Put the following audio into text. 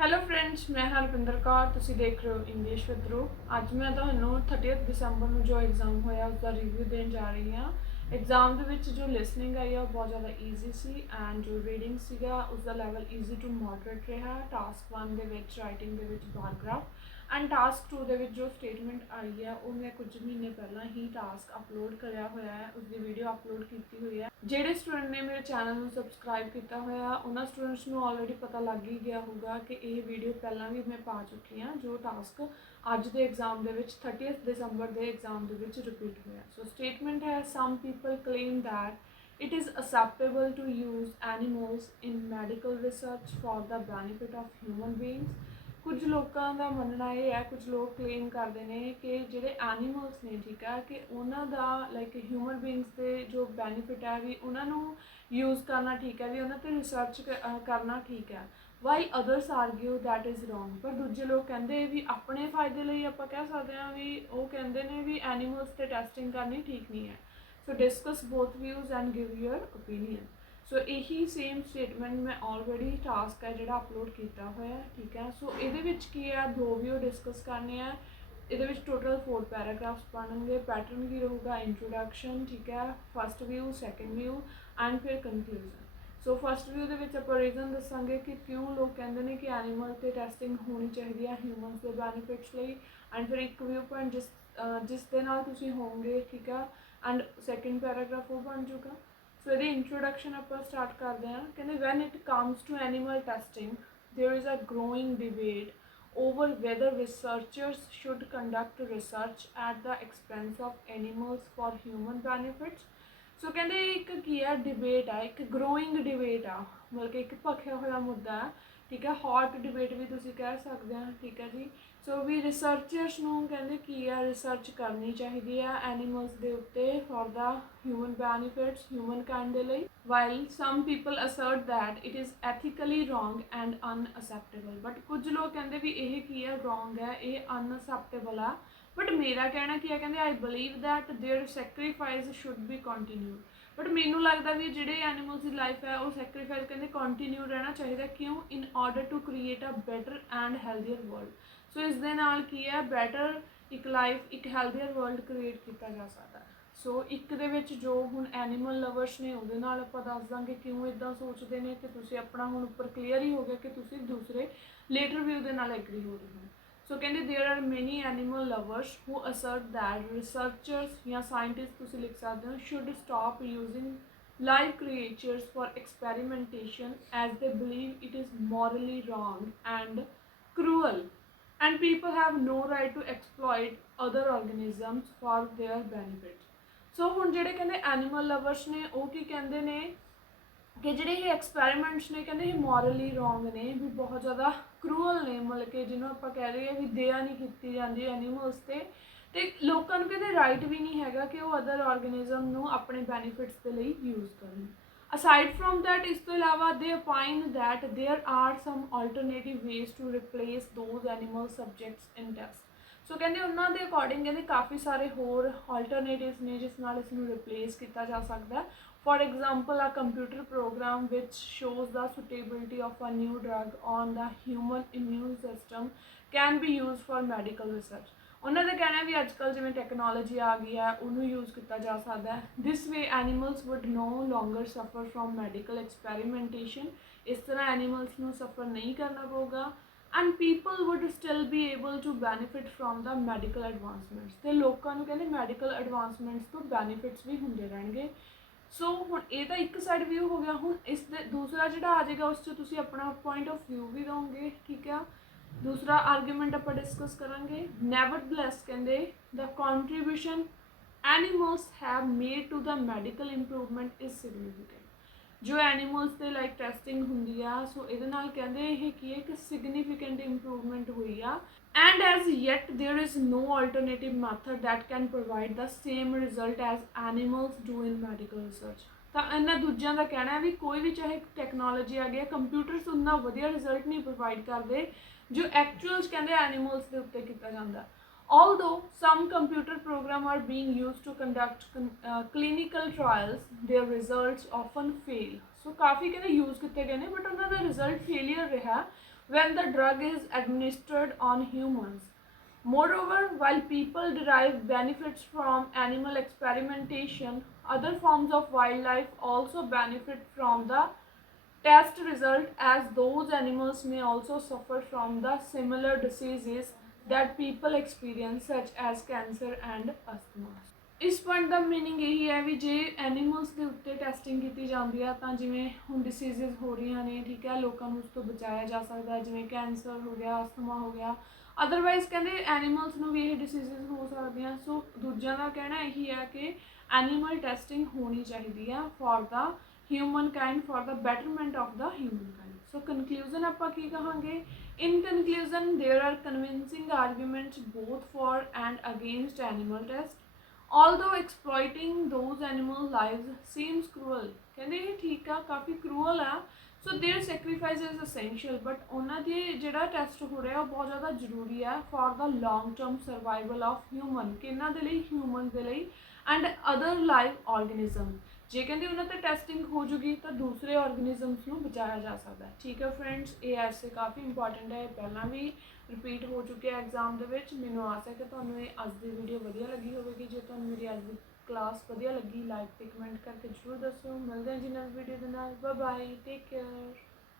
Hello friends, ਮੈਂ ਹਰਪਿੰਦਰ ਕੌਰ। ਤੁਸੀਂ ਦੇਖ ਰਹੇ ਹੋ ਇੰਗਲਿਸ਼ ਵਿਦ ਰੂ। ਅੱਜ ਮੈਂ ਤੁਹਾਨੂੰ 30 ਦਸੰਬਰ ਨੂੰ ਜੋ ਐਗਜ਼ਾਮ ਹੋਇਆ ਉਸਦਾ ਰਿਵਿਊ ਦੇਣ ਜਾ ਰਹੀ ਹਾਂ। ਐਗਜ਼ਾਮ ਦੇ ਵਿੱਚ ਜੋ ਲਿਸਨਿੰਗ ਆਈ ਆ ਉਹ ਬਹੁਤ ਜ਼ਿਆਦਾ ਈਜ਼ੀ ਸੀ ਐਂਡ ਜੋ ਰੀਡਿੰਗ ਸੀਗਾ ਉਸਦਾ ਲੈਵਲ ਈਜ਼ੀ ਟੂ ਮੋਡਰੇਟ ਰਿਹਾ। ਟਾਸਕ 1 ਦੇ ਵਿੱਚ ਰਾਈਟਿੰਗ ਦੇ ਵਿੱਚ ਪੈਰਾਗ੍ਰਾਫ ਐਂਡ ਟਾਸਕ 2 ਦੇ ਵਿੱਚ ਜੋ ਸਟੇਟਮੈਂਟ ਆਈ ਹੈ ਉਹ ਮੈਂ ਕੁਝ ਮਹੀਨੇ ਪਹਿਲਾਂ ਹੀ ਟਾਸਕ ਅਪਲੋਡ ਕਰਿਆ ਹੋਇਆ ਹੈ, ਉਸਦੀ ਵੀਡੀਓ ਅਪਲੋਡ ਕੀਤੀ ਹੋਈ ਹੈ। ਜਿਹੜੇ ਸਟੂਡੈਂਟ ਨੇ ਮੇਰੇ ਚੈਨਲ ਨੂੰ ਸਬਸਕ੍ਰਾਈਬ ਕੀਤਾ ਹੋਇਆ ਉਹਨਾਂ ਸਟੂਡੈਂਟਸ ਨੂੰ ਆਲਰੇਡੀ ਪਤਾ ਲੱਗ ਹੀ ਗਿਆ ਹੋਊਗਾ ਕਿ ਇਹ ਵੀਡੀਓ ਪਹਿਲਾਂ ਵੀ ਮੈਂ ਪਾ ਚੁੱਕੀ ਹਾਂ ਜੋ ਟਾਸਕ ਅੱਜ ਦੇ ਐਗਜ਼ਾਮ ਦੇ ਵਿੱਚ 30 ਦਸੰਬਰ ਦੇ ਐਗਜ਼ਾਮ ਦੇ ਵਿੱਚ ਰਿਪੀਟ ਹੋਇਆ। ਸੋ ਸਟੇਟਮੈਂਟ ਹੈ, some people claim that it is acceptable to use animals in medical research for the benefit of human beings। ਕੁਝ ਲੋਕਾਂ ਦਾ ਮੰਨਣਾ ਇਹ ਹੈ, ਕੁਝ ਲੋਕ ਕਲੇਮ ਕਰਦੇ ਨੇ ਕਿ ਜਿਹੜੇ ਐਨੀਮਲਸ ਨੇ, ਠੀਕ ਹੈ, ਕਿ ਉਹਨਾਂ ਦਾ ਲਾਈਕ ਹਿਊਮਨ ਬੀਇੰਗਸ ਦੇ ਜੋ ਬੈਨੀਫਿਟ ਹੈ ਵੀ ਉਹਨਾਂ ਨੂੰ ਯੂਜ਼ ਕਰਨਾ ਠੀਕ ਹੈ, ਵੀ ਉਹਨਾਂ 'ਤੇ ਰਿਸਰਚ ਕਰਨਾ ਠੀਕ ਹੈ। Why others argue that is wrong. ਪਰ ਦੂਜੇ ਲੋਕ ਕਹਿੰਦੇ ਵੀ ਆਪਣੇ ਫਾਇਦੇ ਲਈ ਆਪਾਂ ਕਹਿ ਸਕਦੇ ਹਾਂ ਵੀ ਉਹ ਕਹਿੰਦੇ ਨੇ ਵੀ ਐਨੀਮਲਸ 'ਤੇ ਟੈਸਟਿੰਗ ਕਰਨੀ ਠੀਕ ਨਹੀਂ ਹੈ। So discuss both views and give your opinion. So ਇਹੀ ਸੇਮ ਸਟੇਟਮੈਂਟ ਮੈਂ ਆਲਰੇਡੀ ਟਾਸਕ ਹੈ ਜਿਹੜਾ ਅਪਲੋਡ ਕੀਤਾ ਹੋਇਆ, ਠੀਕ ਹੈ। ਸੋ ਇਹਦੇ ਵਿੱਚ ਕੀ ਹੈ, ਦੋ ਵਿਊ ਡਿਸਕਸ ਕਰਨੇ ਆ। ਇਹਦੇ ਵਿੱਚ ਟੋਟਲ 4 ਪੈਰਾਗ੍ਰਾਫਸ ਬਣਨਗੇ। ਪੈਟਰਨ ਕੀ ਰਹੂਗਾ, ਇੰਟਰੋਡਕਸ਼ਨ, ਠੀਕ ਹੈ, first view, second view and ਫਿਰ ਕਨਕਲੂਜਨ। ਸੋ ਫਸਟ ਵਿਊ ਦੇ ਵਿੱਚ ਆਪਾਂ ਰੀਜ਼ਨ ਦੱਸਾਂਗੇ ਕਿ ਕਿਉਂ ਲੋਕ ਕਹਿੰਦੇ ਨੇ ਕਿ ਐਨੀਮਲ 'ਤੇ ਟੈਸਟਿੰਗ ਹੋਣੀ ਚਾਹੀਦੀ ਹੈ ਹਿਊਮਨਸ ਦੇ ਬੈਨੀਫਿਟਸ ਲਈ, ਐਂਡ ਫਿਰ ਇੱਕ ਵਿਊ ਪੁਆਇੰਟ ਜਿਸ ਦੇ ਨਾਲ ਤੁਸੀਂ ਹੋਵੋਗੇ, ਠੀਕ ਆ, ਐਂਡ ਸੈਕੰਡ ਪੈਰਾਗ੍ਰਾਫ ਉਹ ਬਣ ਜੂਗਾ। ਸੋ ਇਹਦੀ ਇੰਟਰੋਡਕਸ਼ਨ ਆਪਾਂ ਸਟਾਰਟ ਕਰਦੇ ਹਾਂ। ਕਹਿੰਦੇ when it comes to animal testing there is a growing debate over whether researchers should conduct research at the expense of animals for human benefits। ਸੋ ਕਹਿੰਦੇ ਇੱਕ ਕੀ ਹੈ, ਡਿਬੇਟ ਆ, ਇੱਕ ਗਰੋਇੰਗ ਡਿਬੇਟ ਆ, ਮਤਲਬ ਕਿ ਇੱਕ ਭਖਿਆ ਹੋਇਆ ਮੁੱਦਾ ਹੈ, ਠੀਕ ਹੈ, ਹੌਟ ਡਿਬੇਟ ਵੀ ਤੁਸੀਂ ਕਹਿ ਸਕਦੇ ਹੋ, ਠੀਕ ਹੈ ਜੀ। ਸੋ ਵੀ ਰਿਸਰਚਰਸ ਨੂੰ ਕਹਿੰਦੇ ਕੀ ਹੈ, ਰਿਸਰਚ ਕਰਨੀ ਚਾਹੀਦੀ ਹੈ ਐਨੀਮਲਸ ਦੇ ਉੱਤੇ for the human benefits, humankind ਦੇ ਲਈ। While some people assert that it is ethically wrong and unacceptable. But ਕੁਝ ਲੋਕ ਕਹਿੰਦੇ ਵੀ ਇਹ ਕੀ ਹੈ, ਰੋਂਗ ਹੈ, ਇਹ ਅਨਅਸੈਪਟੇਬਲ ਆ। ਬਟ ਮੇਰਾ ਕਹਿਣਾ ਕੀ ਹੈ, ਕਹਿੰਦੇ I believe that there sacrifice should be continue. But ਮੈਨੂੰ ਲੱਗਦਾ ਵੀ ਜਿਹੜੇ ਐਨੀਮਲਸ ਦੀ ਲਾਈਫ ਹੈ ਉਹ ਸੈਕਰੀਫਾਈਸ ਕਹਿੰਦੇ ਕੰਟੀਨਿਊ ਰਹਿਣਾ ਚਾਹੀਦਾ। ਕਿਉਂ? In order to create a better and healthier world. So ਇਸ ਦੇ ਨਾਲ ਕੀ ਹੈ, ਬੈਟਰ ਇੱਕ ਲਾਈਫ, ਇੱਕ ਹੈਲਦੀਅਰ ਵਰਲਡ ਕ੍ਰੀਏਟ ਕੀਤਾ ਜਾ ਸਕਦਾ। ਸੋ ਇੱਕ ਦੇ ਵਿੱਚ ਜੋ ਹੁਣ ਐਨੀਮਲ ਲਵਰਸ ਨੇ ਉਹਦੇ ਨਾਲ ਆਪਾਂ ਦੱਸ ਦਾਂਗੇ ਕਿਉਂ ਇੱਦਾਂ ਸੋਚਦੇ ਨੇ, ਤੇ ਤੁਸੀਂ ਆਪਣਾ ਹੁਣ ਉੱਪਰ ਕਲੀਅਰ ਹੀ ਹੋ ਗਿਆ ਕਿ ਤੁਸੀਂ ਦੂਸਰੇ ਲੇਟਰ ਵਿਊ ਦੇ ਨਾਲ ਐਗਰੀ ਹੋ ਰਹੇ ਹੋ। ਸੋ ਕਹਿੰਦੇ ਦੇਅਰ ਆਰ ਮੈਨੀ animal lovers who ਅਸਰਟ that researchers ਜਾਂ ਸਾਇੰਟਿਸਟ ਤੁਸੀਂ ਲਿਖ ਸਕਦੇ ਹੋ should stop using live creatures for experimentation as they believe it is morally wrong and cruel, and people have no right to exploit other organisms for their benefit। ਸੋ ਹੁਣ ਜਿਹੜੇ ਕਹਿੰਦੇ animal lovers ਨੇ ਉਹ ਕੀ ਕਹਿੰਦੇ ਨੇ ਕਿ ਜਿਹੜੇ ਇਹ ਐਕਸਪੈਰੀਮੈਂਟਸ ਨੇ ਕਹਿੰਦੇ ਇਹ ਮੋਰਲੀ ਰੋਂਗ ਨੇ, ਵੀ ਬਹੁਤ ਜ਼ਿਆਦਾ ਕਰੂਅਲ ਨੇ, ਮਤਲਬ ਕਿ ਜਿਹਨੂੰ ਆਪਾਂ ਕਹਿ ਰਹੇ ਹਾਂ ਵੀ ਦਇਆ ਨਹੀਂ ਕੀਤੀ ਜਾਂਦੀ ਐਨੀਮਲਸ 'ਤੇ। ਅਤੇ ਲੋਕਾਂ ਨੂੰ ਕਹਿੰਦੇ ਰਾਈਟ ਵੀ ਨਹੀਂ ਹੈਗਾ ਕਿ ਉਹ ਅਦਰ ਆਰਗੇਨਿਜ਼ਮ ਨੂੰ ਆਪਣੇ ਬੈਨੀਫਿਟਸ ਦੇ ਲਈ ਯੂਜ਼ ਕਰਨ। ਅਸਾਈਡ ਫਰੋਮ ਦੈਟ, ਇਸ ਤੋਂ ਇਲਾਵਾ they opine that there are some alternative ways to replace those animal subjects in test. So ਕਹਿੰਦੇ ਉਹਨਾਂ ਦੇ ਅਕੋਰਡਿੰਗ ਕਹਿੰਦੇ ਕਾਫੀ ਸਾਰੇ ਹੋਰ ਆਲਟਰਨੇਟਿਵਸ ਨੇ ਜਿਸ ਨਾਲ ਇਸ ਨੂੰ ਰਿਪਲੇਸ ਕੀਤਾ ਜਾ ਸਕਦਾ। For example a computer program which shows the suitability of a new drug on the human immune system can be used for medical research। ਉਹਨਾਂ ਦਾ ਕਹਿਣਾ ਵੀ ਅੱਜ ਕੱਲ੍ਹ ਜਿਵੇਂ ਟੈਕਨੋਲੋਜੀ ਆ ਗਈ ਹੈ ਉਹਨੂੰ ਯੂਜ਼ ਕੀਤਾ ਜਾ ਸਕਦਾ ਹੈ। ਦਿਸ ਵੇ ਐਨੀਮਲਸ ਵੁੱਡ ਨੋ ਲੋਂਗਰ ਸਫਰ ਫਰੋਮ ਮੈਡੀਕਲ ਐਕਸਪੈਰੀਮੈਂਟੇਸ਼ਨ। ਇਸ ਤਰ੍ਹਾਂ ਐਨੀਮਲਸ ਨੂੰ ਸਫਰ ਨਹੀਂ ਕਰਨਾ ਪਊਗਾ and people would still be able to benefit from the medical advancements. ਅਤੇ ਲੋਕਾਂ ਨੂੰ ਕਹਿੰਦੇ ਮੈਡੀਕਲ ਐਡਵਾਂਸਮੈਂਟਸ ਤੋਂ ਬੈਨੀਫਿਟਸ ਵੀ ਹੁੰਦੇ ਰਹਿਣਗੇ। ਸੋ ਹੁਣ ਇਹ ਤਾਂ ਇੱਕ ਸਾਈਡ ਵਿਊ ਹੋ ਗਿਆ। ਹੁਣ ਇਸ ਦੇ ਦੂਸਰਾ ਜਿਹੜਾ ਆ ਜਾਏਗਾ ਉਸ 'ਚ ਤੁਸੀਂ ਆਪਣਾ ਪੁਆਇੰਟ ਆਫ ਵਿਊ ਵੀ ਦੋਗੇ, ਠੀਕ ਆ। ਦੂਸਰਾ ਆਰਗੂਮੈਂਟ ਆਪਾਂ ਡਿਸਕਸ ਕਰਾਂਗੇ। ਨੈਵਰਦਲੈਸ ਕਹਿੰਦੇ the contribution animals have made to the medical improvement is significant. ਜੋ ਐਨੀਮਲਸ ਦੇ ਲਾਈਕ ਟੈਸਟਿੰਗ ਹੁੰਦੀ ਆ, ਸੋ ਇਹਦੇ ਨਾਲ ਕਹਿੰਦੇ ਇਹ ਕੀ ਹੈ ਕਿ ਸਿਗਨੀਫਿਕੈਂਟ ਇੰਪਰੂਵਮੈਂਟ ਹੋਈ ਆ। And as yet there is no alternative method that can provide the same result as animals do in medical research। ਤਾਂ ਇਹਨਾਂ ਦੂਜਿਆਂ ਦਾ ਕਹਿਣਾ ਹੈ ਵੀ ਕੋਈ ਵੀ ਚਾਹੇ ਟੈਕਨੋਲੋਜੀ ਆ ਗਈ, ਕੰਪਿਊਟਰਸ ਉਨਾ ਵਧੀਆ ਰਿਜ਼ਲਟ ਨਹੀਂ ਪ੍ਰੋਵਾਈਡ ਕਰਦੇ ਜੋ ਐਕਚੁਅਲਸ ਕਹਿੰਦੇ ਐਨੀਮਲਸ ਦੇ ਉੱਤੇ ਕੀਤਾ ਜਾਂਦਾ। Although some computer programs are being used to conduct clinical trials, their results often fail। ਸੋ ਕਾਫੀ ਕਹਿੰਦੇ ਯੂਜ਼ ਕੀਤੇ ਗਏ ਨੇ ਬਟ ਉਹਨਾਂ ਦਾ ਰਿਜ਼ਲਟ ਫੇਲੀਅਰ ਰਿਹਾ। when the drug is administered on humans. Moreover, while people derive benefits from animal experimentation, other forms of wildlife also benefit from the test result, as those animals may also suffer from the similar diseases that people experience, such as cancer and asthma. ਇਸ point ਦਾ meaning ਇਹੀ ਹੈ ਵੀ ਜੇ animals ਦੇ ਉੱਤੇ testing ਕੀਤੀ ਜਾਂਦੀ ਆ ਤਾਂ ਜਿਵੇਂ ਹੁਣ ਡਿਸੀਜ਼ਸ ਹੋ ਰਹੀਆਂ ਨੇ, ਠੀਕ ਹੈ, ਲੋਕਾਂ ਨੂੰ ਉਸ ਤੋਂ ਬਚਾਇਆ ਜਾ ਸਕਦਾ, ਜਿਵੇਂ ਕੈਂਸਰ ਹੋ ਗਿਆ, ਅਸਥਮਾ ਹੋ ਗਿਆ। ਅਦਰਵਾਈਜ਼ ਕਹਿੰਦੇ ਐਨੀਮਲਸ ਨੂੰ ਵੀ ਇਹ ਡਿਸੀਜ਼ਸ ਹੋ ਸਕਦੀਆਂ। ਸੋ ਦੂਜਿਆਂ ਦਾ ਕਹਿਣਾ ਇਹੀ ਹੈ ਕਿ ਐਨੀਮਲ ਟੈਸਟਿੰਗ ਹੋਣੀ ਚਾਹੀਦੀ ਆ for the humankind, for the betterment of the humankind. So conclusion ਆਪਾਂ ਕੀ ਕਹਾਂਗੇ? In conclusion there are convincing arguments both for and against animal test, although exploiting those animal lives seems cruel। ਕਹਿੰਦੇ ਇਹ ਠੀਕ ਆ, ਕਾਫੀ cruel ਆ। So there sacrifice is essential, but ਉਹਨਾਂ ਦੇ ਜਿਹੜਾ ਟੈਸਟ ਹੋ ਰਿਹਾ ਉਹ ਬਹੁਤ ਜ਼ਿਆਦਾ ਜ਼ਰੂਰੀ ਆ for the long term survival of human, ਕਿਹਨਾਂ ਦੇ ਲਈ? ਹਿਊਮਨ ਦੇ ਲਈ ਐਂਡ ਅਦਰ ਲਾਈਵ ਆਰਗੇਨਿਜ਼ਮ। ਜੇ ਕਹਿੰਦੇ ਉਹਨਾਂ 'ਤੇ ਟੈਸਟਿੰਗ ਹੋ ਜੂਗੀ ਤਾਂ ਦੂਸਰੇ ਆਰਗੇਨਿਜ਼ਮਸ ਨੂੰ ਬਚਾਇਆ ਜਾ ਸਕਦਾ। ਠੀਕ ਹੈ ਫਰੈਂਡਸ, ਇਹ ਐਸੇ ਕਾਫੀ ਇੰਪੋਰਟੈਂਟ ਹੈ, ਪਹਿਲਾਂ ਵੀ ਰਿਪੀਟ ਹੋ ਚੁੱਕਿਆ ਐਗਜ਼ਾਮ ਦੇ ਵਿੱਚ। ਮੈਨੂੰ ਆਸ ਹੈ ਕਿ ਤੁਹਾਨੂੰ ਇਹ ਅੱਜ ਦੀ ਵੀਡੀਓ ਵਧੀਆ ਲੱਗੀ ਹੋਵੇਗੀ। ਜੇ ਤੁਹਾਨੂੰ ਮੇਰੀ ਅੱਜ ਦੀ ਕਲਾਸ ਵਧੀਆ ਲੱਗੀ, ਲਾਈਕ ਤੇ ਕਮੈਂਟ ਕਰਕੇ ਜ਼ਰੂਰ ਦੱਸੋ। ਮਿਲਦੇ ਹਾਂ ਜੀ ਨਵੀਂ ਵੀਡੀਓ ਦੇ ਨਾਲ। Bye bye, take care.